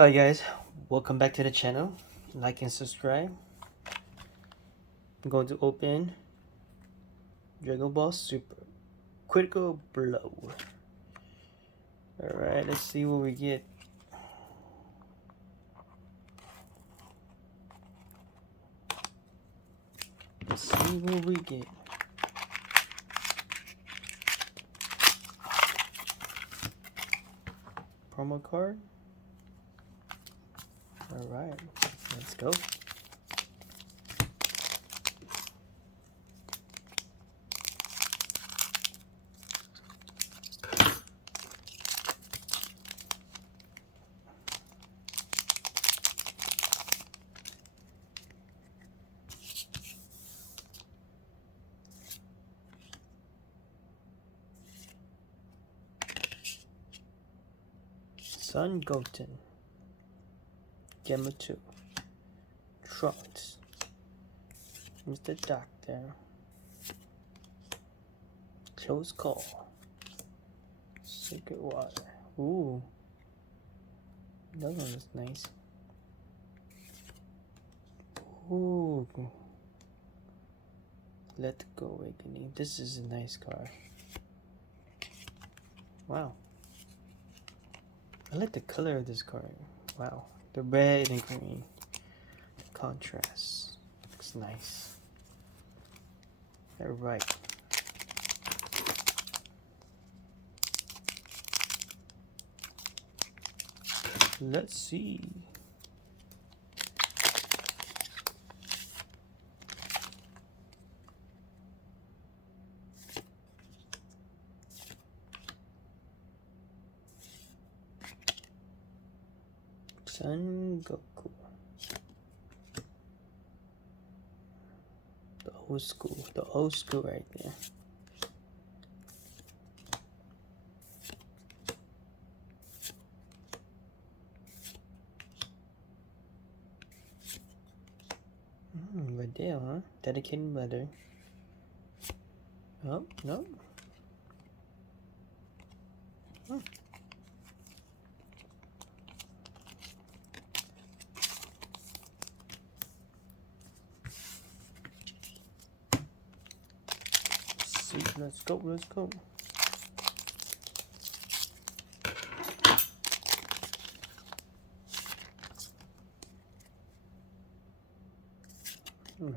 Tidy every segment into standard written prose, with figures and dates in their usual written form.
Hi guys, welcome back to the channel. Like and subscribe. I'm going to open Dragon Ball Super Critical Blow. Alright, let's see what we get. Let's see what we get. Promo card. Alright, let's go. Son Goten, Gamma 2, Trunks, Mr. Doctor, Close Call, Secret Water. Ooh, that one was nice. Ooh, Let Go Awakening. This is a nice card. Wow. I like the color of this card. Wow. The red and green. The contrast. Looks nice. Alright. Let's see. Son Goku. The old school right there. Right there, huh? Dedicated mother. Oh, no. Oh. Let's go.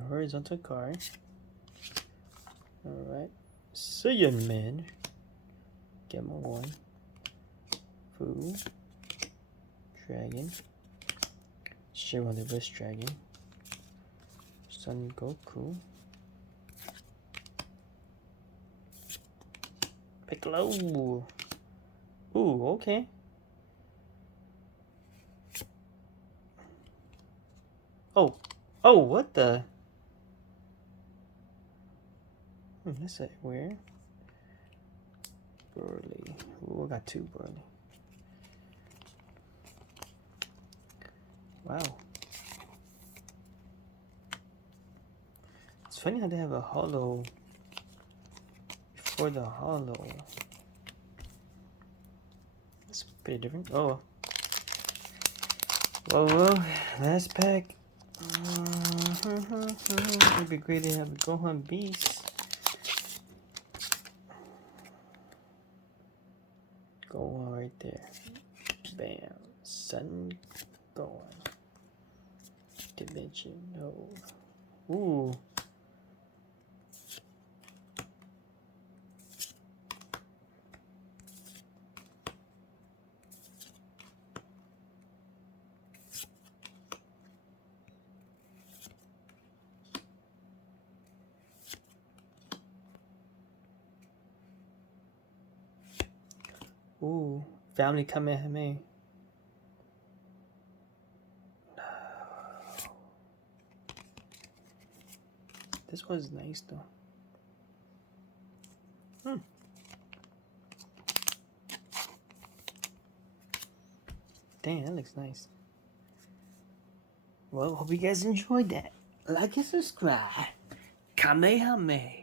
Horizontal card. Alright. Saiyan Man. Gamma 1. Fu. Dragon. Shiro the Best Dragon. Son Goku. Piccolo. Ooh, okay. Oh, what the? That's it. Where? Broly. Ooh, I got two Broly. Wow. It's funny how they have a holo before the holo. That's pretty different. Oh. Well, last pack. It'd be great to have a Gohan Beast. Gohan right there. Bam. Son Gohan. Dimension. No. Ooh. Ooh, Family Kamehameha. No. This one's nice though. Dang, that looks nice. Well, hope you guys enjoyed that. Like and subscribe. Kamehameha.